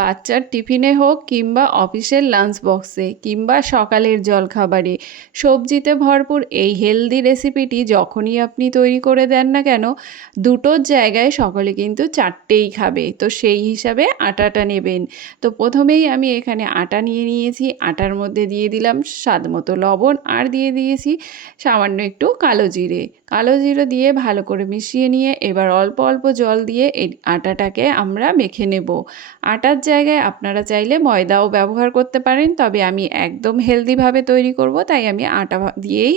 বাচ্চার টিফিনে হোক কিংবা অফিসের লাঞ্চ বক্সে কিংবা সকালের জলখাবারে সবজিতে ভরপুর এই হেলদি রেসিপিটি যখনই আপনি তৈরি করে দেন না কেন, দুটোর জায়গায় সকলে কিন্তু চারটেই খাবে। তো সেই হিসাবে আটাটা নেবেন। তো প্রথমেই আমি এখানে আটা নিয়ে নিয়েছি। আটার মধ্যে দিয়ে দিলাম স্বাদ মতো লবণ আর দিয়ে দিয়েছি সামান্য একটু কালো জিরে। কালো জিরে দিয়ে ভালো করে মিশিয়ে নিয়ে এবার অল্প অল্প জল দিয়ে এই আটাটাকে আমরা মেখে নেব। আটার জায়গায় আপনারা চাইলে ময়দাও ব্যবহার করতে পারেন, তবে আমি একদম হেলদিভাবে তৈরি করব, তাই আমি আটা দিয়েই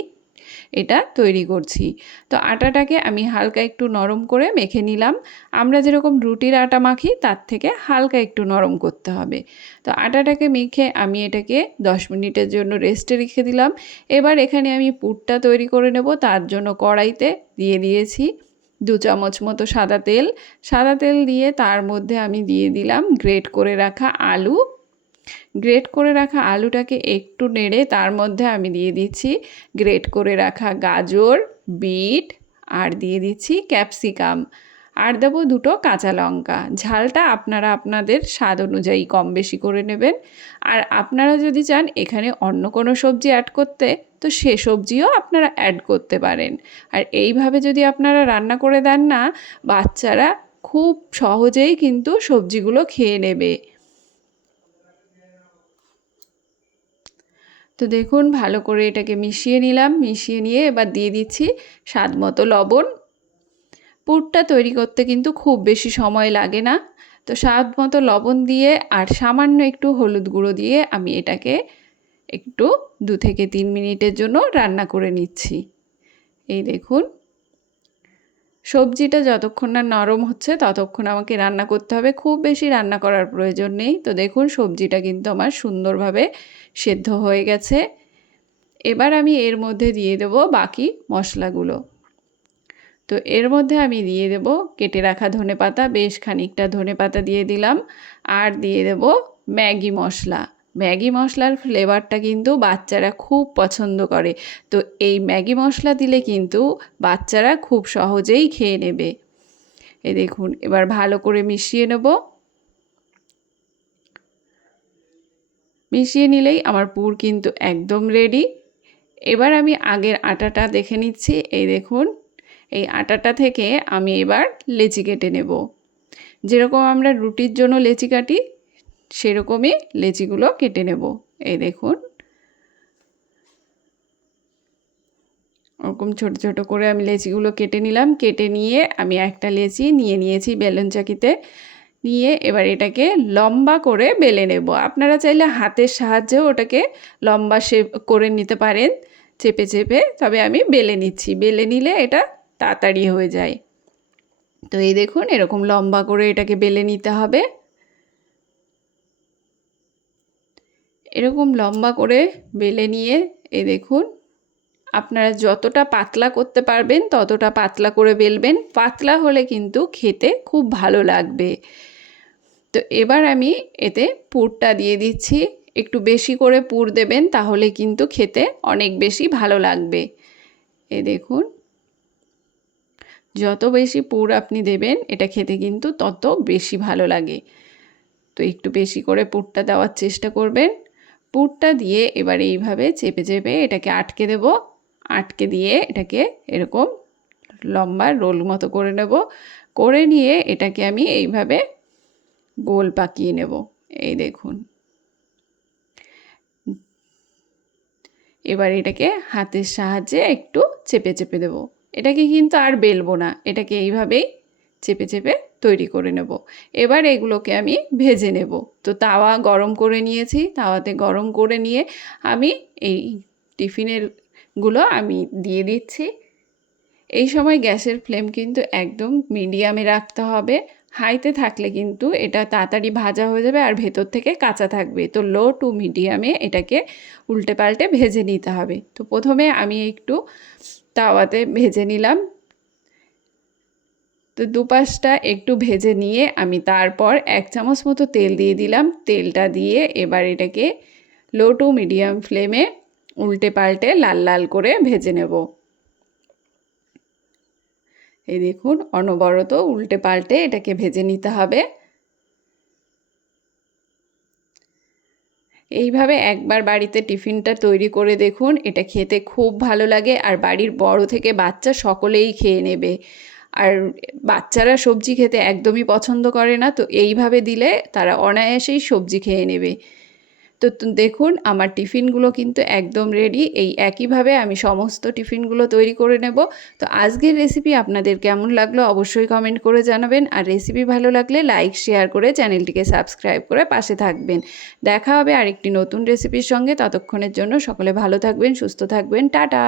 এটা তৈরি করছি। তো আটাটাকে আমি হালকা একটু নরম করে মেখে নিলাম। আমরা যেরকম রুটির আটা মাখি তার থেকে হালকা একটু নরম করতে হবে। তো আটাটাকে মেখে আমি এটাকে 10 মিনিটের জন্য রেস্টে রেখে দিলাম। এবার এখানে আমি পুরটা তৈরি করে নেব। তার জন্য কড়াইতে দিয়ে দিয়েছি 2 চামচ মতো সাদা তেল। সাদা তেল দিয়ে তার মধ্যে আমি দিয়ে দিলাম গ্রেট করে রাখা আলু। গ্রেট করে রাখা আলুটাকে একটু নেড়ে তার মধ্যে আমি দিয়ে দিচ্ছি গ্রেট করে রাখা গাজর, বিট আর দিয়ে দিচ্ছি ক্যাপসিকাম আর দেবো 2টো কাঁচা লঙ্কা। ঝালটা আপনারা আপনাদের স্বাদ অনুযায়ী কম বেশি করে নেবেন। আর আপনারা যদি চান এখানে অন্য কোনো সবজি অ্যাড করতে, তো সে সবজিও আপনারা অ্যাড করতে পারেন। আর এইভাবে যদি আপনারা রান্না করে দেন না, বাচ্চারা খুব সহজেই কিন্তু সবজিগুলো খেয়ে নেবে। তো দেখুন ভালো করে এটাকে মিশিয়ে নিলাম। মিশিয়ে নিয়ে এবার দিয়ে দিচ্ছি স্বাদ মতো লবণ। পুরটা তৈরি করতে কিন্তু খুব বেশি সময় লাগে না। তো স্বাদ মতো লবণ দিয়ে আর সামান্য একটু হলুদ গুঁড়ো দিয়ে আমি এটাকে একটু 2 থেকে 3 মিনিটের জন্য রান্না করে নিচ্ছি। এই দেখুন সবজিটা যতক্ষণ না নরম হচ্ছে ততক্ষণ আমাকে রান্না করতে হবে, খুব বেশি রান্না করার প্রয়োজন নেই। তো দেখুন সবজিটা কিন্তু আমার সুন্দরভাবে সেদ্ধ হয়ে গেছে। এবার আমি এর মধ্যে দিয়ে দেব বাকি মশলাগুলো। তো এর মধ্যে আমি দিয়ে দেব কেটে রাখা ধনেপাতা, বেশ খানিকটা ধনেপাতা দিয়ে দিলাম। আর দিয়ে দেব ম্যাগি মশলা। ম্যাগি মশলার ফ্লেভারটা কিন্তু বাচ্চারা খুব পছন্দ করে। তো এই ম্যাগি মশলা দিলে কিন্তু বাচ্চারা খুব সহজেই খেয়ে নেবে। এই দেখুন এবার ভালো করে মিশিয়ে নেব। মিশিয়ে নিলেই আমার পুর কিন্তু একদম রেডি। এবার আমি আগের আটাটা দেখে নিচ্ছি। এই দেখুন এই আটাটা থেকে আমি এবার লেচি কেটে নেব। যেরকম আমরা রুটির জন্য লেচি কাটি সেরকমই লেচিগুলো কেটে নেব। এই দেখুন ওরকম ছোট ছোট করে আমি লেচিগুলো কেটে নিলাম। কেটে নিয়ে আমি একটা লেচি নিয়ে নিয়েছি বেলুন চাকিতে। নিয়ে এবার এটাকে লম্বা করে বেলে নেব। আপনারা চাইলে হাতের সাহায্যেও ওটাকে লম্বা শেপ করে নিতে পারেন চেপে চেপে, তবে আমি বেলে নিচ্ছি। বেলে নিলে এটা তাড়াতাড়ি হয়ে যায়। তো এই দেখুন এরকম লম্বা করে এটাকে বেলে নিতে হবে। এরকম লম্বা করে বেলে নিয়ে এই দেখুন আপনারা যতটা পাতলা করতে পারবেন ততটা পাতলা করে বেলবেন। পাতলা হলে কিন্তু খেতে খুব ভালো লাগবে। তো এবার আমি এতে পুরটা দিয়ে দিচ্ছি। একটু বেশি করে পুর দেবেন, তাহলে কিন্তু খেতে অনেক বেশি ভালো লাগবে। এই দেখুন যত বেশি পুর আপনি দেবেন এটা খেতে কিন্তু তত বেশি ভালো লাগে। তো একটু বেশি করে পুরটা দেওয়ার চেষ্টা করবেন। পুরটা দিয়ে এবার এইভাবে চেপে চেপে এটাকে আটকে দেব। আটকে দিয়ে এটাকে এরকম লম্বা রোল মতো করে নেব। করে নিয়ে এটাকে আমি এইভাবে গোল পাকিয়ে নেব। এই দেখুন এবার এটাকে হাতের সাহায্যে একটু চেপে চেপে দেব। এটাকে কিন্তু আর বেলবো না, এটাকে এইভাবেই চেপে চেপে তৈরি করে নেব। এবার এগুলোকে আমি ভেজে নেব। তো তাওয়া গরম করে নিয়েছি। তাওয়াতে গরম করে নিয়ে আমি এই টিফিনেরগুলো আমি দিয়ে দিচ্ছি। এই সময় গ্যাসের ফ্লেম কিন্তু একদম মিডিয়ামে রাখতে হবে। হাইতে থাকলে কিন্তু এটা তাড়াতাড়ি ভাজা হয়ে যাবে আর ভেতর থেকে কাঁচা থাকবে। তো লো টু মিডিয়ামে এটাকে উল্টে পাল্টে ভেজে নিতে হবে। তো প্রথমে আমি একটু তাওয়াতে ভেজে নিলাম। তো দুপাশটা একটু ভেজে নিয়ে আমি তারপর 1 চামচ মতো তেল দিয়ে দিলাম। তেলটা দিয়ে এবার এটাকে লো টু মিডিয়াম ফ্লেমে উল্টে পাল্টে লাল লাল করে ভেজে নেব। এই দেখুন অনবরত উল্টে পাল্টে এটাকে ভেজে নিতে হবে। এইভাবে একবার বাড়িতে টিফিনটা তৈরি করে দেখুন, এটা খেতে খুব ভালো লাগে আর বাড়ির বড় থেকে বাচ্চা সকলেই খেয়ে নেবে। আর বাচ্চারা সবজি খেতে একদমই পছন্দ করে না, তো এইভাবে দিলে তারা অনায়াসেই সবজি খেয়ে নেবে। তো দেখুন আমার টিফিনগুলো কিন্তু একদম রেডি। এই একইভাবে আমি সমস্ত টিফিনগুলো তৈরি করে নেব। তো আজকের রেসিপি আপনাদের কেমন লাগলো অবশ্যই কমেন্ট করে জানাবেন, আর রেসিপি ভালো লাগলে লাইক শেয়ার করে চ্যানেলটিকে সাবস্ক্রাইব করে পাশে থাকবেন। দেখা হবে আরেকটি নতুন রেসিপির সঙ্গে, ততক্ষণের জন্য সকলে ভালো থাকবেন, সুস্থ থাকবেন, টাটা।